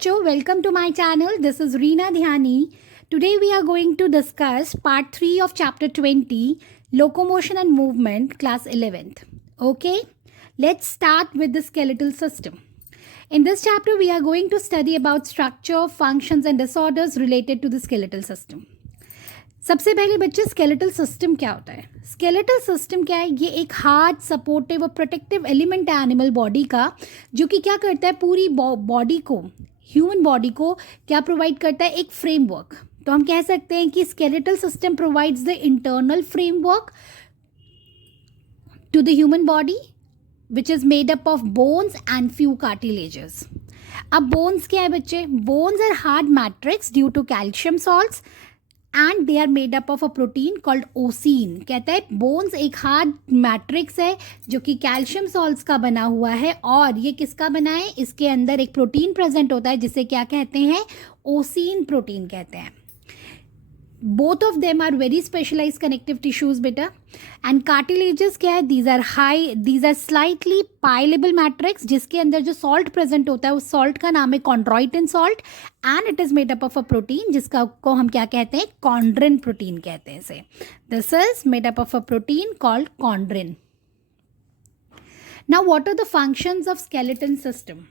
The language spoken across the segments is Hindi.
बच्चों, welcome to my channel. This is Reena Dhyani. Today we are going to discuss part 3 of chapter 20, locomotion and movement, class 11th. Okay, let's start with the skeletal system. In this chapter we are going to study about structure, functions and disorders related to the skeletal system. सबसे पहले बच्चे स्केलेटल सिस्टम क्या होता है? स्केलेटल सिस्टम क्या है? ये एक हार्ड, सपोर्टिव और प्रोटेक्टिव एलिमेंट है एनिमल बॉडी का, जो कि क्या करता है, पूरी बॉडी को, ह्यूमन बॉडी को क्या प्रोवाइड करता है? एक फ्रेमवर्क. तो हम कह सकते हैं कि skeletal system provides the internal framework to the human body which is made up of bones and few cartilages. अब बोन्स क्या है बच्चे? Bones are hard matrix due to calcium salts and they are made up of a protein called ossein. कहता है बोन्स एक हार्ड मैट्रिक्स है जो कि कैल्शियम सॉल्ट्स का बना हुआ है, और ये किसका बना है? इसके अंदर एक प्रोटीन प्रेजेंट होता है जिसे क्या कहते हैं? ओसीन प्रोटीन कहते हैं. Both of them are very specialize connective tissues बेटा. एंड कार्टिलेजेस क्या है? These are slightly pliable matrix, जिसके अंदर जो सॉल्ट प्रेजेंट होता है उस सॉल्ट का नाम है chondroitin salt, and it is made up of a protein जिसका को हम क्या कहते हैं? कॉन्ड्रिन प्रोटीन कहते हैं इसे. This is made up of a protein called chondrin. Now what are the functions of skeleton system?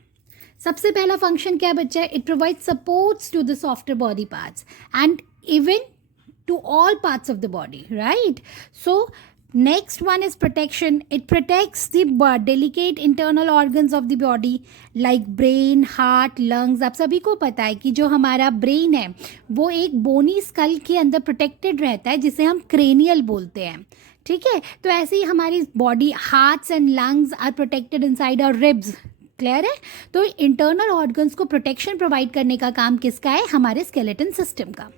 सबसे पहला फंक्शन क्या बच्चा है? It provide supports to the softer body parts and even to all parts of the body, right? So next one is protection. It protects the delicate internal organs of the body like brain, heart, lungs. आप सभी को पता है कि जो हमारा ब्रेन है वो एक बोनी स्कल के अंदर प्रोटेक्टेड रहता है, जिसे हम क्रेनियल बोलते हैं. ठीक है, तो ऐसे ही हमारी body, hearts and lungs are protected inside our ribs. Clear है? तो इंटरनल ऑर्गन्स को प्रोटेक्शन प्रोवाइड करने का काम किसका है? हमारे स्केलेटन सिस्टम का.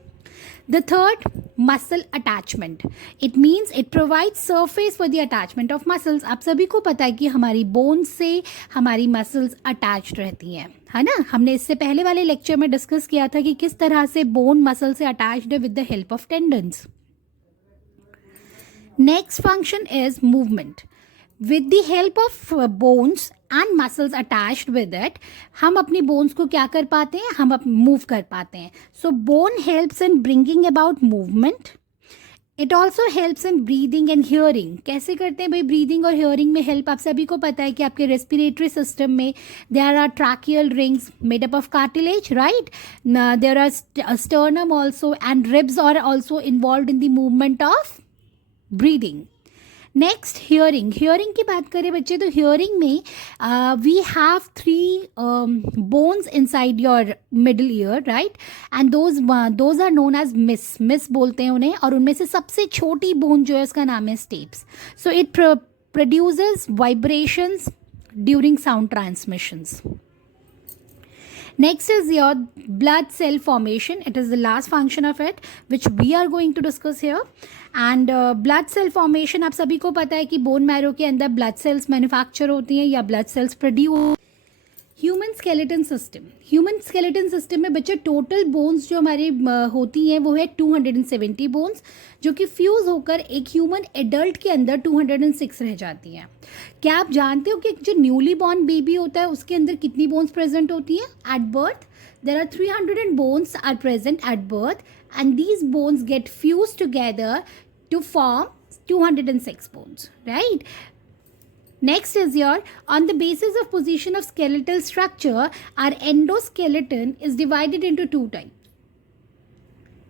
The third, muscle attachment. It means it provides surface for the attachment of muscles. आप सभी को पता है कि हमारी बोन्स से हमारी मसल्स अटैच्ड रहती हैं, है ना? हमने इससे पहले वाले लेक्चर में डिस्कस किया था कि किस तरह से बोन मसल से अटैच्ड है with the help of tendons. Next function is movement. With the help of bones and muscles attached with it, हम अपनी बोन्स को क्या कर पाते हैं? हम मूव कर पाते हैं. So bone helps in bringing about movement. It also helps in breathing and hearing. कैसे करते हैं भाई ब्रीदिंग और हियरिंग में हेल्प? आप सभी को पता है कि आपके रेस्पिरेटरी सिस्टम में there are tracheal rings made up of cartilage, right? There are sternum also, and ribs are also involve in the movement of breathing. Next, hearing. Hearing की बात करें बच्चे तो हियरिंग में we have 3 bones inside your middle ear, right? And those are known as MIS बोलते हैं उन्हें, और उनमें से सबसे छोटी बोन जो है उसका नाम है steps. So it produces vibrations during sound transmissions. Next is your blood cell formation. It is the last function of it which we are going to discuss here. And blood cell formation, आप सभी को पता है कि बोन मैरो के अंदर ब्लड सेल्स मैन्युफैक्चर होती हैं या blood cells produce. Human skeleton system. Human skeleton system में बच्चे टोटल बोन्स जो हमारी होती हैं वो है 270 बोन्स, जो कि फ्यूज़ होकर एक ह्यूमन एडल्ट के अंदर 206 रह जाती हैं. क्या आप जानते हो कि जो न्यूली बॉर्न बेबी होता है उसके अंदर कितनी बोन्स प्रेजेंट होती हैं? At birth there are 300 bones are present at birth, and these bones get fuse together to form 206 bones, right? Next is your, on the basis of position of skeletal structure, our endoskeleton is divided into 2 types.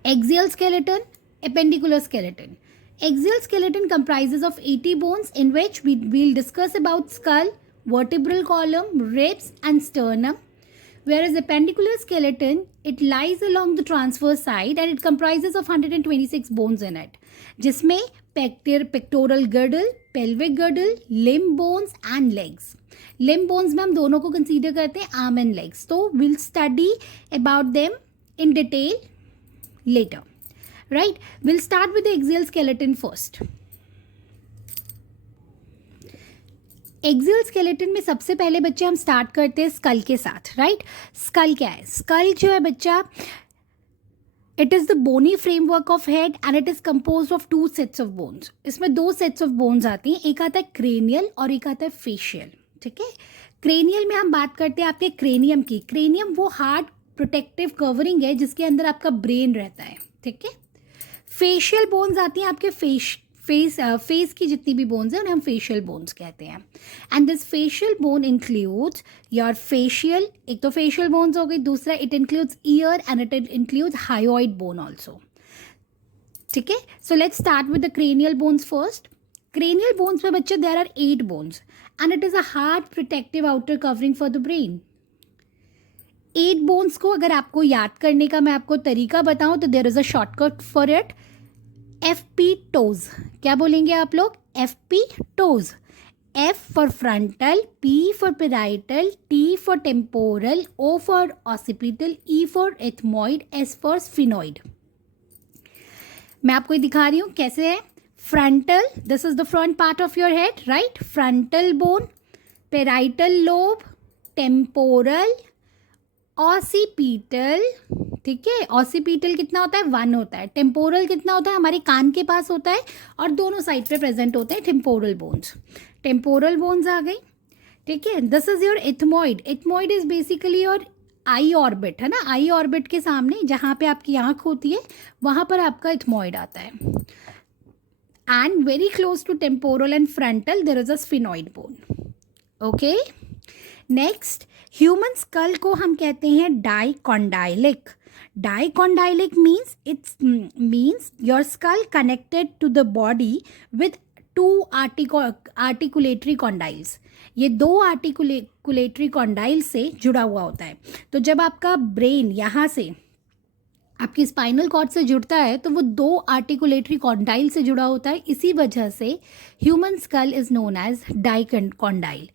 Axial skeleton, appendicular skeleton. Axial skeleton comprises of 80 bones, in which we'll discuss about skull, vertebral column, ribs and sternum. Whereas appendicular skeleton, it lies along the transverse side and it comprises of 126 bones in it, जिसमें pectoral girdle, pelvic girdle, limb bones and legs. Limb bones में हम दोनों को consider करते हैं, arm and legs. So we'll study about them in detail later, right? We'll start with the axial skeleton first. Axial skeleton में सबसे पहले बच्चे हम स्टार्ट करते हैं स्कल के साथ, राइट? स्कल क्या है? स्कल जो है बच्चा, it is the bony framework of head and it is compose of 2 sets of bones. इसमें 2 सेट्स ऑफ बोन्स आती हैं, एक आता है क्रेनियल और एक आता है फेशियल. ठीक है। क्रेनियल में हम बात करते हैं आपके क्रेनियम की। क्रेनियम वो हार्ड प्रोटेक्टिव कवरिंग है जिसके अंदर आपका ब्रेन रहता है, ठीक है। फेशियल बोन्स आती हैं आपके फेस की जितनी भी बोन्स हैं उन्हें हम फेशियल बोन्स कहते हैं। And this facial bone includes your facial, एक तो फेशियल बोन्स हो गई, दूसरा it includes ear and it includes hyoid bone also, ठीक है। So let's start with the cranial bones first. Cranial bones में बच्चे there are 8 bones and it is a hard protective outer covering for the brain. 8 bones को अगर आपको याद करने का मैं आपको तरीका बताऊं तो there is a shortcut for it, FP toes. क्या बोलेंगे आप लोग? FP toes. F for frontal, P for parietal, T for temporal, O for occipital, E for ethmoid, S for sphenoid. मैं आपको दिखा रही हूँ कैसे है। Frontal, this is the front part of your head, right. Frontal bone, parietal lobe, temporal, occipital, ठीक है। ऑसिपिटल कितना होता है? 1 होता है। टेम्पोरल कितना होता है? हमारे कान के पास होता है और दोनों साइड पे प्रेजेंट होते हैं टेम्पोरल बोन्स। टेम्पोरल बोन्स आ गई, ठीक है। This is your ethmoid. Ethmoid is basically your I orbit, है ना। आई ऑर्बिट के सामने जहाँ पे आपकी आंख होती है वहाँ पर आपका एथमॉइड आता है। And very close to temporal and frontal there is a sphenoid bone, okay. Next, human skull को हम कहते हैं dicondylic. Dicondylic means your skull connected to the body with 2 articulatory condyles। ये 2 आर्टिकुलेटरी कॉन्डाइल से जुड़ा हुआ होता है। तो जब आपका ब्रेन यहाँ से आपकी स्पाइनल कॉर्ड से जुड़ता है तो वो 2 आर्टिकुलेटरी कॉन्डाइल से जुड़ा होता है। इसी वजह से human skull is known as dicondylic.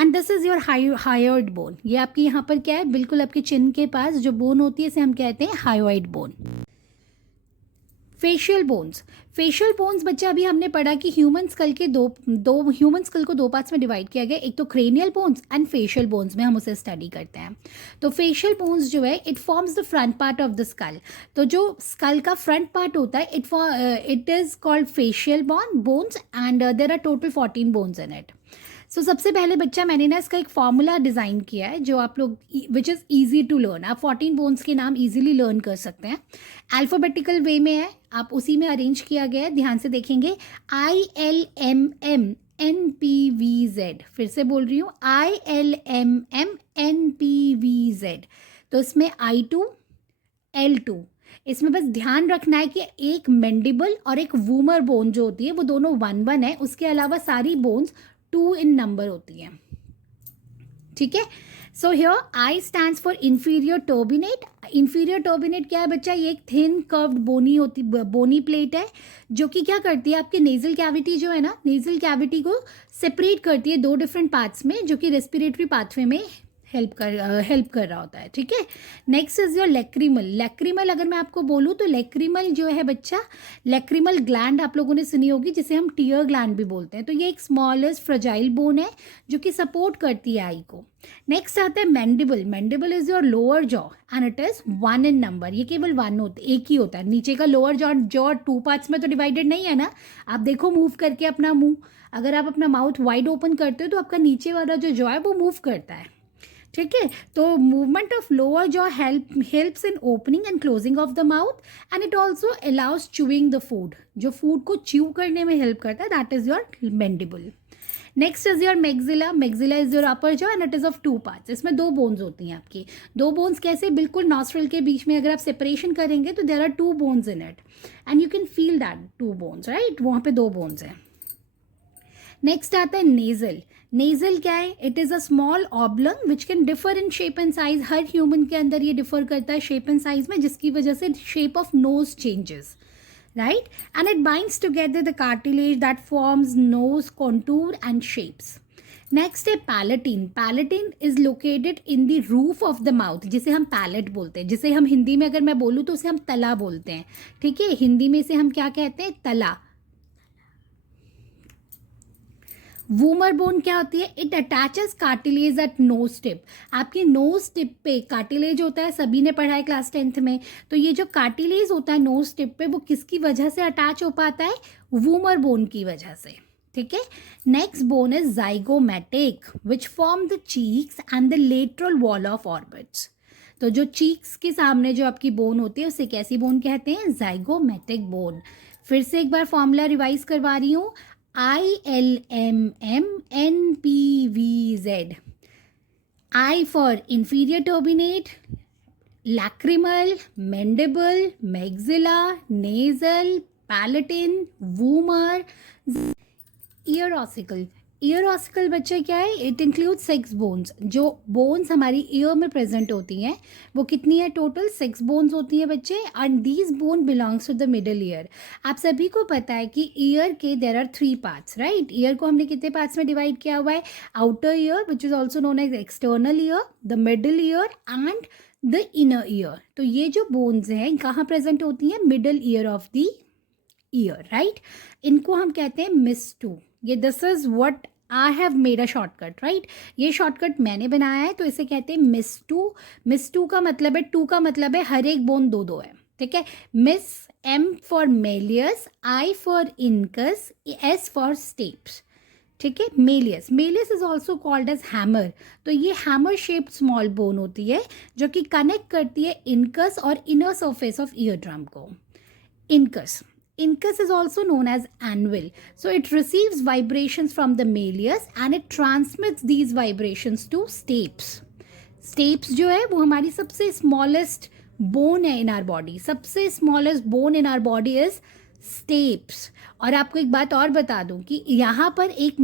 And this is your hyoid bone. ये आपकी यहाँ पर क्या है? बिल्कुल आपके चिन के पास जो बोन होती है इसे हम कहते हैं hyoid bone. Facial bones. Facial bones बच्चा अभी हमने पढ़ा कि ह्यूमन स्कल के ह्यूमन स्कल को 2 पार्ट्स में डिवाइड किया गया, एक तो cranial bones and facial bones में हम उसे स्टडी करते हैं। तो फेशियल बोन्स जो है it forms the front part of the skull. तो जो स्कल का फ्रंट पार्ट होता है it is called facial bones and there are total 14 bones in it. So सबसे पहले बच्चा मैंने ना इसका एक फॉर्मूला डिज़ाइन किया है जो आप लोग which is easy to learn. आप 14 बोन्स के नाम ईजिली लर्न कर सकते हैं। अल्फ़ाबेटिकल वे में है, आप उसी में अरेंज किया गया है। ध्यान से देखेंगे, ILMMNPVZ। फिर से बोल रही हूँ, ILMMNPVZ। तो इसमें I2 L2। इसमें बस ध्यान रखना है कि एक मैंडिबल और एक वूमर बोन जो होती है वो दोनों 1-1 है। उसके अलावा सारी बोन्स 2 इन नंबर होती है, ठीक है। So here I stands for inferior turbinate. Inferior turbinate क्या है बच्चा? ये एक थिन कर्व्ड बोनी प्लेट है जो कि क्या करती है, आपके नेजल कैविटी जो है ना, नेजल कैविटी को सेपरेट करती है 2 डिफरेंट पार्ट्स में, जो कि रेस्पिरेटरी पाथवे में हेल्प कर रहा होता है, ठीक है। Next is your lacrimal. Lacrimal अगर मैं आपको बोलूँ तो लैक्रिमल जो है बच्चा, लैक्रिमल ग्लैंड आप लोगों ने सुनी होगी जिसे हम टीयर ग्लैंड भी बोलते हैं। तो ये एक स्मॉलेस्ट फ्रजाइल बोन है जो कि सपोर्ट करती है आई को। नेक्स्ट आता है mandible. Mandible is your lower jaw and it is 1 in number. ये केवल 1 होता है, एक ही होता है। नीचे का लोअर जॉ 2 पार्ट्स में तो डिवाइडेड नहीं है ना। आप देखो मूव करके अपना मुंह, अगर आप अपना माउथ वाइड ओपन करते हो तो आपका नीचे वाला जो जॉ है वो मूव करता है, ठीक है। तो movement of lower jaw helps in opening and closing of the mouth and it also allows chewing the food. जो फूड को च्यू करने में हेल्प करता है, that is your mandible. Next is your maxilla. Maxilla is your upper jaw and it is of 2 parts. इसमें 2 बोन्स होती हैं आपकी। 2 बोन्स कैसे? बिल्कुल नॉस्ट्रल के बीच में अगर आप सेपरेशन करेंगे तो there are 2 bones in it and you can feel that 2 bones, right. वहाँ पे 2 बोन्स हैं। नेक्स्ट आता है नेजल। नेजल क्या है? It is a small oblong which can differ in shape and size. हर ह्यूमन के अंदर ये डिफर करता है शेप एंड साइज में, जिसकी वजह से shape of nose changes, right? And it binds together the cartilage that forms nose contour and shapes. Next है palatine. Palatine is located in the roof of the mouth, जिसे हम palate बोलते हैं, जिसे हम हिंदी में अगर मैं बोलूँ तो उसे हम तला बोलते हैं, ठीक है। हिंदी में इसे हम क्या कहते हैं? तला। वूमर बोन क्या होती है? It attaches cartilage at nose tip. आपकी नोज टिप पे कार्टिलेज होता है, सभी ने पढ़ा है क्लास 10th में। तो ये जो कार्टिलेज होता है नोज टिप पे, वो किसकी वजह से अटैच हो पाता है? वूमर बोन की वजह से, ठीक है. Next bone is zygomatic which form the cheeks and the lateral wall of orbits. तो जो चीक्स के सामने जो आपकी बोन होती है उसे कैसी बोन कहते हैं? Zygomatic bone. फिर से एक बार फॉर्मूला रिवाइज करवा रही हूँ. ILMMNPVZ. I for inferior turbinate, lacrimal, mandible, maxilla, nasal, palatine, vomer, ear ossicle. Year ossicle बच्चे क्या है? It include 6 bones. जो बोन्स हमारी ईयर में प्रेजेंट होती हैं वो कितनी है? टोटल 6 बोन्स होती हैं बच्चे. And these bone belongs to the middle ear. आप सभी को पता है कि ईयर के there are 3 parts, right? Ear को हमने कितने पार्ट्स में डिवाइड किया हुआ है? Outer ear which is also known as external ear, the middle ear and the inner ear. तो ये जो बोन्स हैं कहाँ प्रेजेंट होती हैं? Middle ear of the ear, right? इनको हम कहते हैं मिस2. ये this is what I have made a shortcut, right? ये शॉर्टकट मैंने बनाया है. तो इसे कहते हैं मिस2. मिस2 का मतलब है, 2 का मतलब है हर एक बोन 2-2 है, ठीक है? MIS, M for malleus, I for incus, S for stapes, ठीक है? Malleus. Malleus is also called as hammer. तो ये हैमर शेप्ड स्मॉल बोन होती है जो कि कनेक्ट करती है इनकस और inner surface of ear drum को. Incus. Incus is also known as anvil. So it receives vibrations from the malleus and it transmits these vibrations to stapes. Stapes जो है वो हमारी सबसे smallest bone है in our body. सबसे smallest bone in our body is stapes. और आपको एक बात और बता दूं कि यहाँ पर एक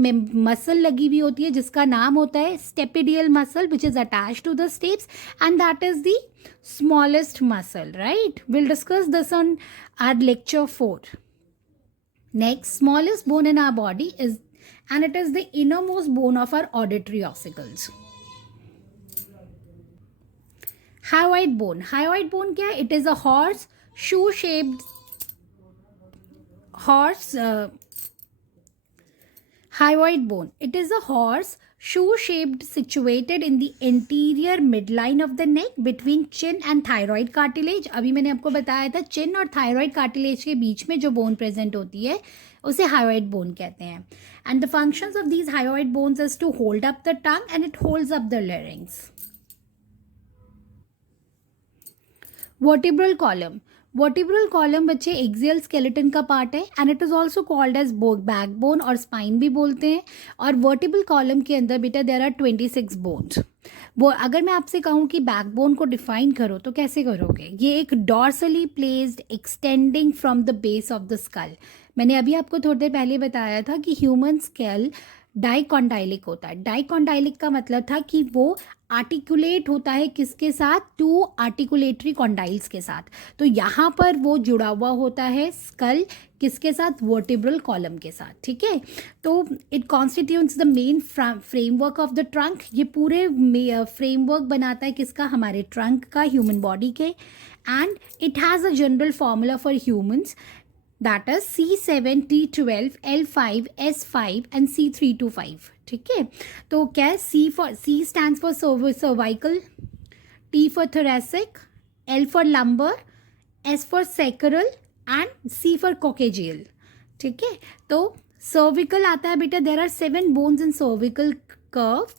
मसल लगी हुई होती है जिसका नाम होता है stapedial muscle which is attached to the stapes and that is the smallest muscle, right? We'll discuss this on our lecture 4. Next, smallest bone in our body is, and it is the innermost bone of our auditory ossicles. Hyoid bone. Hyoid bone क्या है? It is a horse shoe shaped hyoid bone. It is a horse shoe shaped situated in the anterior midline of the neck between chin and thyroid cartilage. अभी मैंने आपको बताया था chin और thyroid cartilage के बीच में जो bone present होती है उसे hyoid bone कहते हैं. And the functions of these hyoid bones is to hold up the tongue and it holds up the larynx. Vertebral column. Vertebral column बच्चे एक्सियल स्केलेटन का पार्ट है and it is also called as backbone और स्पाइन भी बोलते हैं. और वर्टिब्रल कॉलम के अंदर बेटा देयर आर 26 बोन्स. वो अगर मैं आपसे कहूँ कि बैकबोन को डिफाइन करो तो कैसे करोगे? ये एक dorsally placed extending from the base of the skull. मैंने अभी आपको थोड़ी देर पहले बताया था कि ह्यूमन स्केल डाइकॉन्डाइलिक होता है. डाइकॉन्डाइलिक का मतलब था कि वो आर्टिकुलेट होता है किसके साथ? 2 आर्टिकुलेटरी कॉन्डाइल्स के साथ. तो यहाँ पर वो जुड़ा हुआ होता है स्कल किसके साथ? वर्टिब्रल कॉलम के साथ, ठीक है? तो it constitutes the main framework of the trunk. ये पूरे फ्रेमवर्क बनाता है किसका? हमारे ट्रंक का, ह्यूमन बॉडी के. And it has a general formula for humans, that is C7, T12, L5, S5 and C325, ठीक है? तो क्या है? C stands for cervical, T for thoracic, L for lumbar, S for sacral and C for coccygeal, ठीक है? तो cervical आता है बेटा, there are 7 bones in cervical curve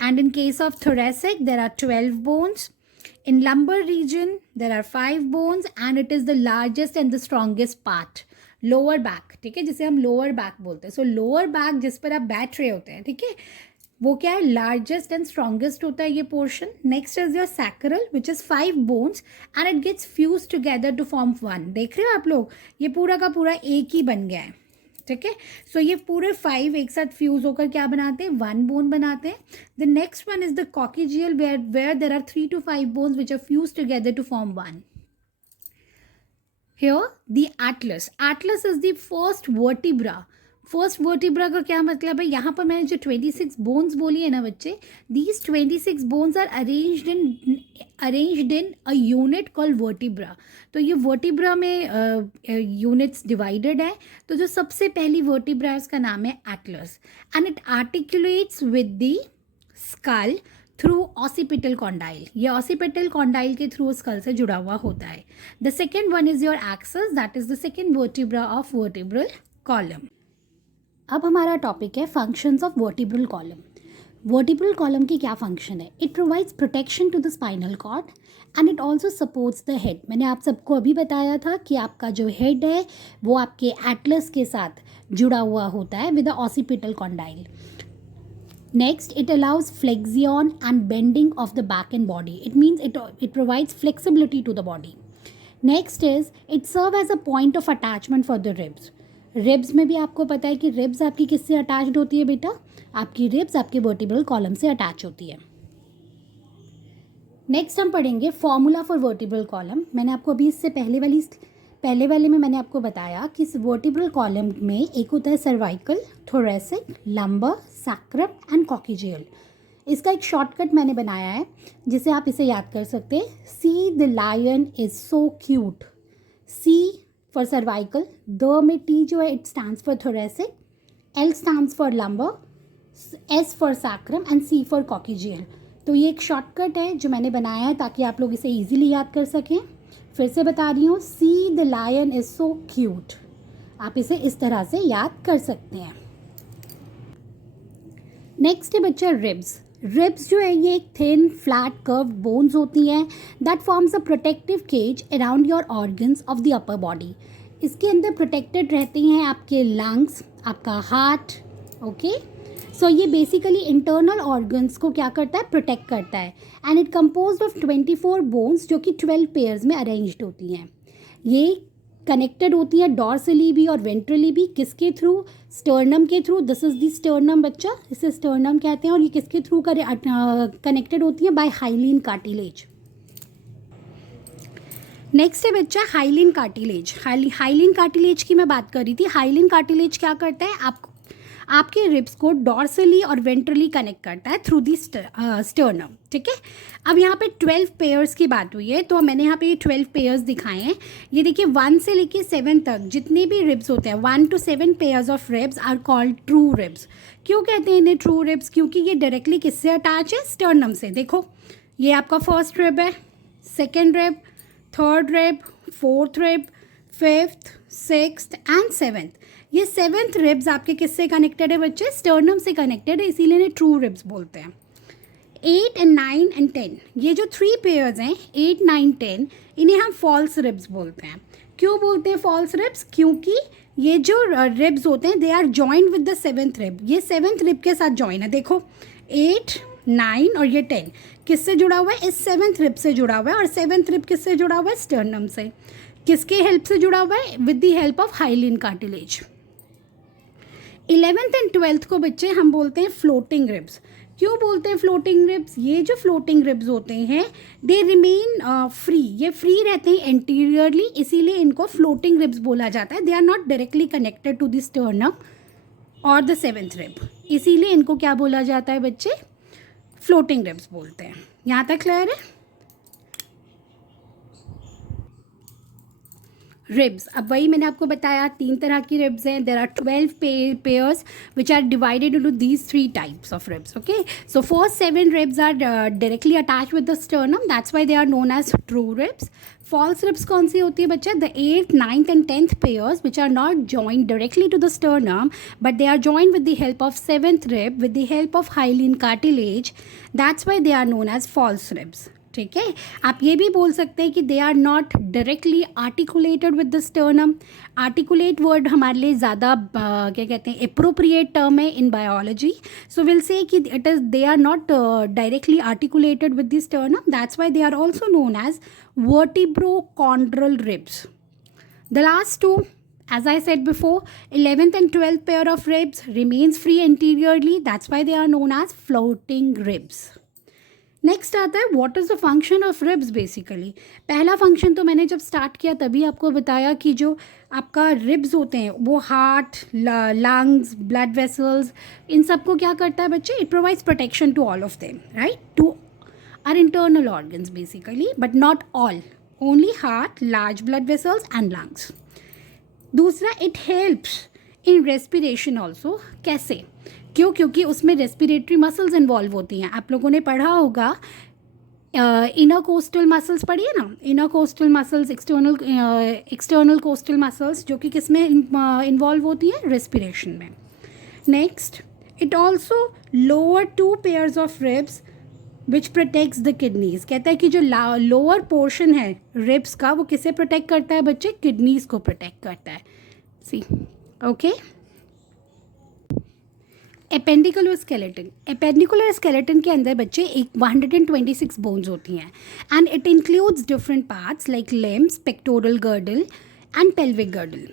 and in case of thoracic there are 12 bones. In lumbar region, there are 5 bones and it is the largest and the strongest part. Lower back, ठीक है? जिसे हम lower back बोलते हैं. So lower back जिस पर आप बैठ रहे होते हैं, ठीक है? वो क्या है? largest and strongest होता है ये portion. Next is your sacral, which is 5 bones and it gets fused together to form one. देख रहे हो आप लोग? ये पूरा का पूरा एक ही बन गया है, ठीक है? सो ये पूरे 5 एक साथ फ्यूज होकर क्या बनाते हैं? 1 बोन बनाते हैं. The next one is the coccygeal where there are 3 to 5 bones which are fused together to form 1. Here the atlas. Atlas is the first vertebra. First vertebra का क्या मतलब है? यहाँ पर मैंने जो 26 बोन्स बोली है ना बच्चे, these 26 bones are arranged in a unit called vertebra. तो ये वर्टिब्रा में यूनिट्स डिवाइडेड है. तो जो सबसे पहली वर्टिब्रा है उसका नाम है atlas and it articulates with the skull through occipital condyle. ये ऑसिपिटल कॉन्डाइल के थ्रू स्कल से जुड़ा हुआ होता है. The second one is your axis, that is the second vertebra of vertebral column. अब हमारा टॉपिक है functions of vertebral column. Vertebral column की क्या फंक्शन है? It provides protection to the spinal cord and it also supports the head. मैंने आप सबको अभी बताया था कि आपका जो हेड है वो आपके एटलस के साथ जुड़ा हुआ होता है with the occipital condyle. Next, it allows flexion and bending of the back and body. It means it provides flexibility to the body. Next is it serves as a point of attachment for the ribs. Ribs में भी आपको पता है कि ribs आपकी किससे अटैच्ड होती है बेटा? आपकी ribs आपके vertebral column से अटैच होती है। नेक्स्ट हम पढ़ेंगे फॉर्मूला फॉर वर्टिब्रल कॉलम। मैंने आपको अभी इससे पहले वाले में मैंने आपको बताया कि इस वर्टिब्रल कॉलम में एक होता है cervical, thoracic, lumbar, sacrum and coxal. इसका एक शॉर्टकट मैंने बनाया है जिसे आप इसे याद कर सकते हैं। C the lion is so cute. C for cervical, the में टी जो है it stands for thoracic, L stands for lumbar, S for sacrum and C for coccygeal. तो ये एक शॉर्टकट है जो मैंने बनाया है ताकि आप लोग इसे ईजिली याद कर सकें। फिर से बता रही हूँ, C the lion is so cute. आप इसे इस तरह से याद कर सकते हैं। नेक्स्ट है बच्चा रिब्स। रिब्स जो है ये एक थिन फ्लैट कर्व्ड बोन्स होती हैं that forms a protective cage around your organs of the upper body. इसके अंदर प्रोटेक्टेड रहते हैं आपके लंग्स, आपका हार्ट। ओके, सो ये बेसिकली इंटरनल ऑर्गन्स को क्या करता है? प्रोटेक्ट करता है। And it composed of 24 bones जो कि 12 पेयर्स में अरेंज्ड होती हैं। ये कनेक्टेड होती हैं डॉर्सली भी और वेंट्रली भी। किसके थ्रू? स्टर्नम के through. This is the sternum बच्चा, इसे स्टर्नम कहते हैं। और ये किसके थ्रू कनेक्टेड होती हैं? Bye hyaline cartilage. नेक्स्ट है बच्चा हाइलिन कार्टिलेज। हाइलिन कार्टिलेज की मैं बात कर रही थी। हाइलिन कार्टिलेज क्या करता है? आपके रिब्स को डॉर्सली और वेंट्रली कनेक्ट करता है थ्रू दी स्टर्नम। ठीक है, अब यहाँ पे 12 पेयर्स की बात हुई है तो मैंने यहाँ पे ये 12 पेयर्स दिखाए हैं। ये देखिए 1 से लेके 7 तक जितने भी रिब्स होते हैं, 1 to 7 pairs of ribs are called true ribs. क्यों कहते हैं इन्हें ट्रू रिब्स? क्योंकि ये डायरेक्टली किससे अटैच है? स्टर्नम से। देखो ये आपका फर्स्ट रिब है, second rib, third rib, fourth rib, fifth, sixth and seventh. ये 7th रिब्स आपके किससे कनेक्टेड है बच्चे? स्टर्नम से कनेक्टेड है, इसीलिए इन्हें ट्रू रिब्स बोलते हैं। 8 and 9 and 10 ये जो 3 पेयर्स हैं 8, 9, 10 इन्हें हम फॉल्स रिब्स बोलते हैं। क्यों बोलते हैं फॉल्स रिब्स? क्योंकि ये जो रिब्स होते हैं they are joined with the 7th rib. ये 7th रिब के साथ जॉइन है। देखो 8, 9 और ये 10 किससे जुड़ा हुआ है? इस 7th रिब से जुड़ा हुआ है। और 7th रिब किससे जुड़ा हुआ है? स्टर्नम से। किसके हेल्प से जुड़ा हुआ है? With the help of hyaline cartilage. 11th and 12th को बच्चे हम बोलते हैं फ्लोटिंग रिब्स। क्यों बोलते हैं फ्लोटिंग रिब्स? ये जो फ्लोटिंग रिब्स होते हैं दे रिमेन फ्री। ये फ्री रहते हैं एंटीरियरली, इसीलिए इनको फ्लोटिंग रिब्स बोला जाता है। They are not directly connected to the sternum और द 7th रिब, इसीलिए इनको क्या बोला जाता है बच्चे? फ्लोटिंग रिब्स बोलते हैं। यहाँ तक क्लियर है? रिब्स, अब वही मैंने आपको बताया 3 तरह की रिब्स हैं। There are 12 pairs which are divided into these 3 types of ribs. Okay, so first 7 ribs are directly attach with the sternum, that's why they are known as true ribs. False ribs कौन सी होती है बच्चा? The 8th, 9th and 10th pairs which are not joined directly to the sternum but they are joined with the help of 7th rib with the help of hyaline cartilage, that's why they are known as false ribs. ठीक है, आप ये भी बोल सकते हैं कि they are not directly articulated with the sternum. Articulate word हमारे लिए ज़्यादा क्या कहते हैं अप्रोप्रिएट टर्म है in biology. So will say कि it is they are not directly articulated with the sternum, that's why they are also known as vertebrochondral ribs. The last two, as I said before, 11th and 12th pair of ribs remains free anteriorly, that's why they are known as floating ribs. Next आता है what is the function of ribs. Basically पहला फंक्शन तो मैंने जब स्टार्ट किया तभी आपको बताया कि जो आपका रिब्स होते हैं वो हार्ट, लंग्स, ब्लड वेसल्स, इन सबको क्या करता है बच्चे? It provides protection to all of them, right, to our internal organs basically, but not all, only heart, large blood vessels and lungs. दूसरा, it helps in respiration also. कैसे? क्यों? क्योंकि उसमें रेस्पिरेटरी मसल्स इन्वॉल्व होती हैं। आप लोगों ने पढ़ा होगा इनर कोस्टल मसल्स, पढ़िए ना, inner coastal muscles, external coastal muscles, जो कि किस में इन्वॉल्व होती हैं? रेस्पिरेशन में। Next, it also lower 2 pairs of ribs which protects the kidneys. कहता है कि जो लोअर पोर्शन है रिब्स का वो किसे प्रोटेक्ट करता है बच्चे? किडनीज को प्रोटेक्ट करता है. See okay. Appendicular skeleton. Appendicular skeleton के अंदर बच्चे एक 126 बोन्स होती हैं and it includes different parts like limbs, pectoral girdle and pelvic girdle.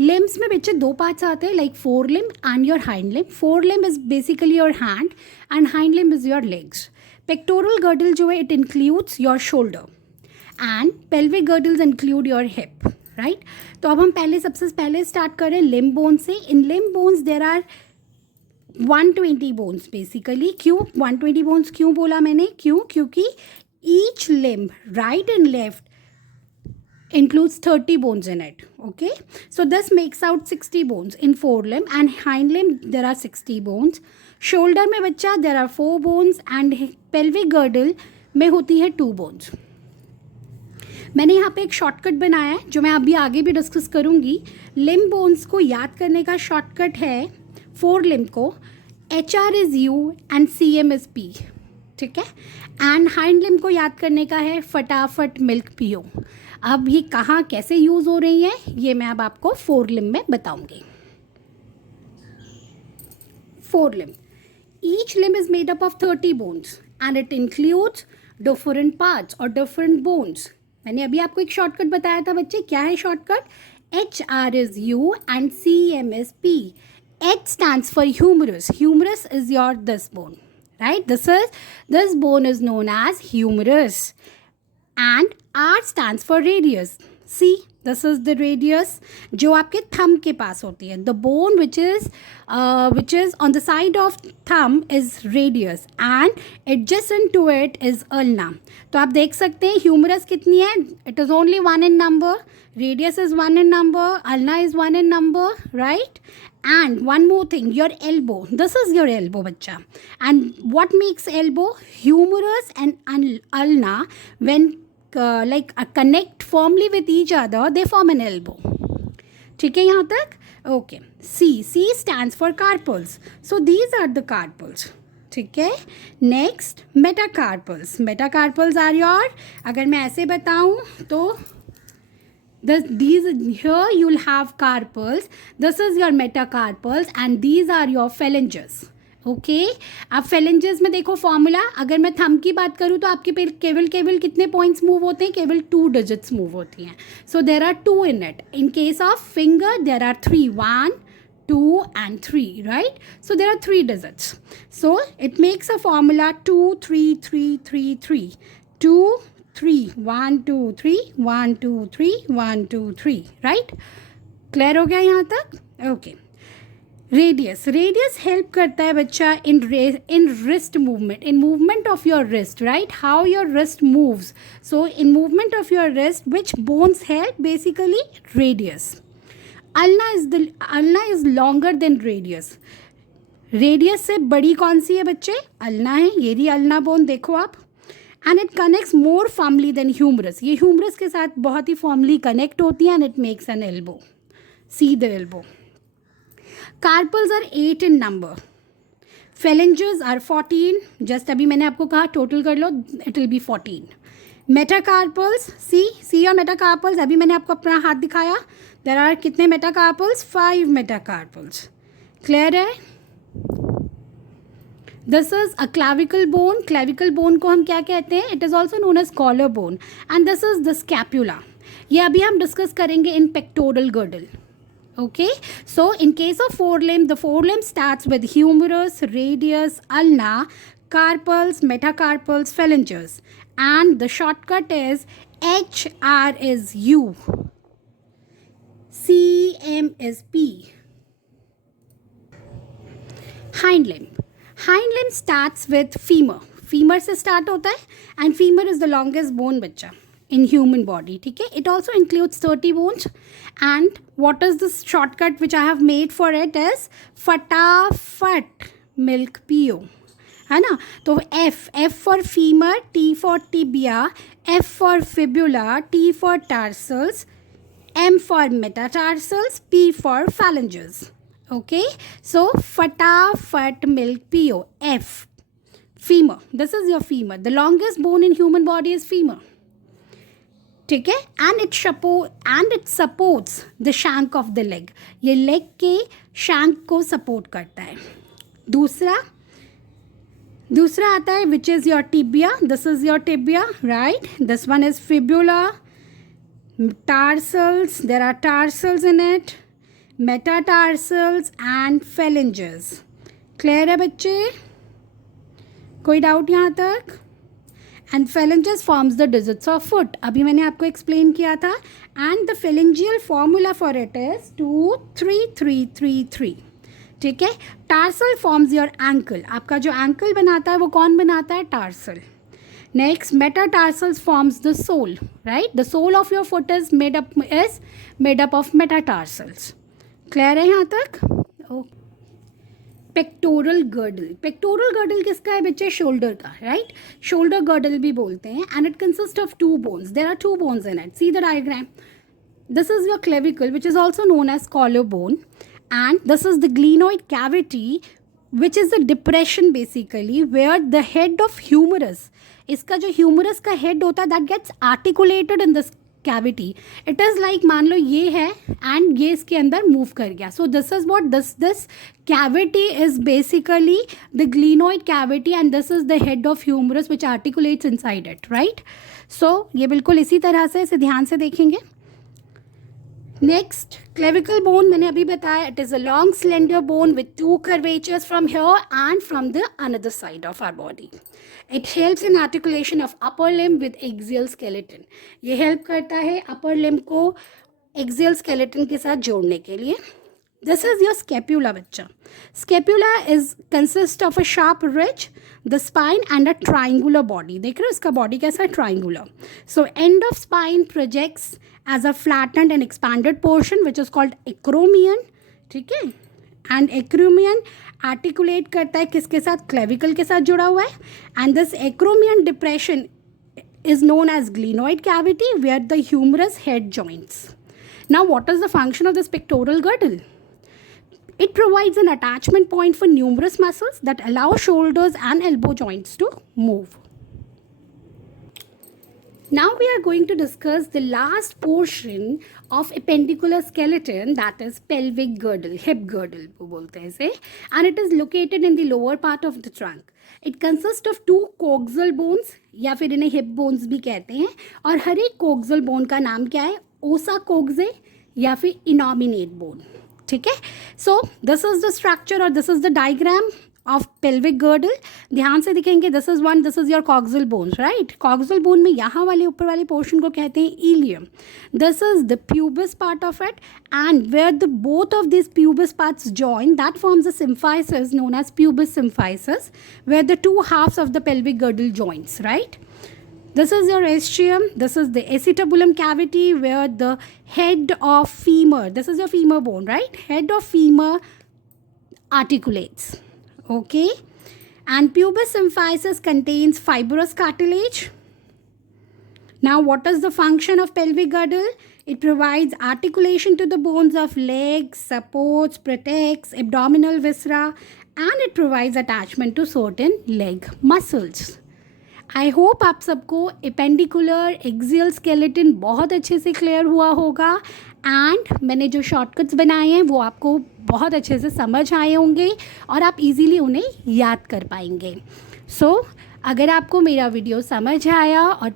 Limbs में बच्चे 2 पार्ट्स आते हैं like forelimb and your hind limb. Forelimb is basically your hand and hind limb is your legs. Pectoral girdle जो है it includes your shoulder and pelvic girdles include your hip, right. तो अब हम सबसे पहले स्टार्ट करें लिम्ब बोन से. In limb bones there are 120 bones basically. क्यों 120 बोन्स क्यों बोला मैंने? क्योंकि each limb right and left includes 30 bones in it. Okay, so this makes out 60 bones in forelimb, and hind limb there are 60 bones. Shoulder में बच्चा there are 4 bones and pelvic girdle में होती है 2 bones. मैंने यहाँ पे एक शॉर्टकट बनाया है जो मैं अभी आगे भी डिस्कस करूँगी. लिम्ब बोन्स को याद करने का शॉर्टकट है फोर लिम्ब को HR is U and CM is P. ठीक है. एंड हाइंड लिम्ब को याद करने का है फटाफट मिल्क पियो. अब ये कहाँ कैसे यूज़ हो रही हैं ये मैं अब आपको फोर लिम्ब में बताऊंगी. Four limb. Each limb is made up of 30 bones and it includes different parts और डिफरेंट बोन्स. मैंने अभी आपको एक शॉर्टकट बताया था बच्चे. क्या है shortcut? HR is U and CM is P. H stands for humerus. Humerus is your this bone, right? This bone is known as humerus. And R stands for radius. See, this is the radius जो आपके thumb के पास होती है. The bone which is on the side of thumb is radius and adjacent to it is ulna. तो आप देख सकते हैं humerus कितनी है? It is only 1 in number. Radius is 1 in number. Ulna is 1 in number, right? And one more thing, your elbow. This is your elbow, बच्चा. And what makes elbow? Humerus and ulna when connect firmly with each other, they form an elbow. ठीक है यहाँ तक? Okay. C stands for carpals. So these are the carpals. ठीक है. Next, metacarpals. Metacarpals are your, अगर मैं ऐसे बताऊँ तो these here you'll have carpals. This is your metacarpals and these are your phalanges. Okay. अब phalanges में देखो फॉर्मूला. अगर मैं थंब की बात करूँ तो आपके केवल कितने पॉइंट्स मूव होते हैं? केवल 2 डिजिट्स मूव होती हैं. So there are 2 in it. In case of finger there are 3, 1, 2 and 3, right? So there are 3 digits. So it makes a formula 2, 3, 3, 3, 3. 2, 3, 1, 2, 3, 1, 2, 3, 1, 2, 3, right? Clear हो गया यहाँ तक? ओके. रेडियस हेल्प करता है बच्चा in wrist movement, in movement of your wrist, right? How your wrist moves. So in movement of your wrist which bones help? Basically radius. Ulna is longer than radius. Radius से बड़ी कौन सी है बच्चे? अल्ना है. ये रही अल्ना बोन, देखो आप. And it connects more formally than humerus. ये ह्यूमरस के साथ बहुत ही फॉर्मली कनेक्ट होती है and it makes an elbow. See the elbow. Carpals are 8 in number. Phalanges are 14. Just अभी मैंने आपको कहा टोटल कर लो, it will be 14. Metacarpals, see your metacarpals. अभी मैंने आपको अपना हाथ दिखाया. There are कितने metacarpals? 5 metacarpals. Clear है? This is a clavicle bone. Clavicle bone को हम क्या कहते हैं? It is also known as collar bone. And this is the scapula. ये अभी हम डिस्कस करेंगे in pectoral girdle. Okay, so in case of forelimb, the forelimb starts with humerus, radius, ulna, carpals, metacarpals, phalanges, and the shortcut is HR is U, CM is P. Hind limb starts with femur. Femur से start होता है and femur is the longest bone बच्चा in human body. ठीक है. It also includes 30 bones. And what is this shortcut which I have made for it is फटाफट milk पियो, है ना? तो F for femur, T for tibia, F for fibula, T for tarsals, M for metatarsals, P for phalanges. Okay, so फटाफट milk पियो. F, femur. This is your femur. The longest bone in human body is femur. ठीक है, and it supports the shank of the leg. ये leg के shank को support करता है. दूसरा आता है which is your tibia. This is your tibia, right? This one is fibula, tarsals. There are tarsals in it, metatarsals and phalanges. Clear है बच्चे? कोई डाउट यहाँ तक? And phalanges forms the digits of foot. अभी मैंने आपको एक्सप्लेन किया था. And the phalangeal formula for it is 2 3 3 3 3. ठीक है. Tarsal forms your ankle. आपका जो ankle बनाता है वो कौन बनाता है? Tarsal. Next, metatarsals forms the sole. Right? The sole of your foot is made up of metatarsals. Clear है यहाँ तक? Okay. पेक्टोरल गर्डल किसका है बच्चे? शोल्डर का, राइट? शोल्डर गर्डल भी बोलते हैं. And it consist of 2 bones. There are 2 bones in it. See the diagram. This is your clavicle which is also known as collarbone, and this is the glenoid cavity which is a depression basically where the head of humerus, इसका जो humerus का head होता है that gets articulated in this cavity. It is like मान लो ये है and ये इसके अंदर move कर गया. So this is what this cavity is basically the glenoid cavity, and this is the head of humerus which articulates inside it, right? So ये बिल्कुल इसी तरह से इसे ध्यान से देखेंगे. Next, clavicle bone मैंने अभी बताया. It is a long slender bone with 2 curvatures from here and from the another side of our body. It helps in articulation of upper limb with axial skeleton. ये help करता है upper limb को axial skeleton के साथ जोड़ने के लिए. This is your scapula बच्चा. Scapula consists of a sharp ridge, the spine and a triangular body. देख रहे हो इसका body कैसा है? Triangular. So end of spine projects as a flattened and expanded portion which is called acromion. ठीक है? And acromion articulate करता है किसके साथ? Clavicle के साथ जुड़ा हुआ है. And this acromion depression is known as glenoid cavity where the humerus head joins. Now what is the function of this pectoral girdle? It provides an attachment point for numerous muscles that allow shoulders and elbow joints to move. Now we are going to discuss the last portion of appendicular skeleton, that is pelvic girdle, hip girdle वो बोलते हैं इसे, and it is located in the lower part of the trunk. It consists of 2 coxal bones या फिर इन्हें hip bones भी कहते हैं, और हर एक coxal bone का नाम क्या है? Ossa coxae या फिर innominate bone. ठीक है. So this is the structure और this is the diagram of pelvic girdle. ध्यान से दिखेंगे. This is your coxal bones, right? Coxal bone में यहाँ वाले ऊपर वाले पोर्शन को कहते हैं ilium. This is the pubis part of it, and where the both of this pubis parts join that forms the symphysis known as pubis symphysis, where the 2 halves of the pelvic girdle joins, right? This is your ischium. This is the acetabulum cavity where the head of femur, this is your femur bone, right? Head of femur articulates. Okay. And pubis symphysis contains fibrous cartilage. Now what is the function of pelvic girdle? It provides articulation to the bones of legs, supports, protects abdominal viscera, and it provides attachment to certain leg muscles. I hope आप सबको एपेंडिकुलर एक्सियल स्केलेटन बहुत अच्छे से क्लियर हुआ होगा, एंड मैंने जो शॉर्टकट्स बनाए हैं वो आपको बहुत अच्छे से समझ आए होंगे और आप इजीली उन्हें याद कर पाएंगे. सो अगर आपको मेरा वीडियो समझ आया और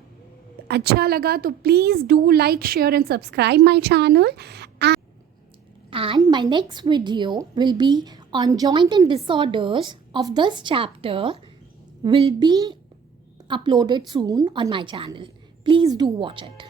अच्छा लगा तो please do like, share and subscribe my channel. And my next video will be on joint and disorders of this chapter will be uploaded soon on my channel. Please do watch it.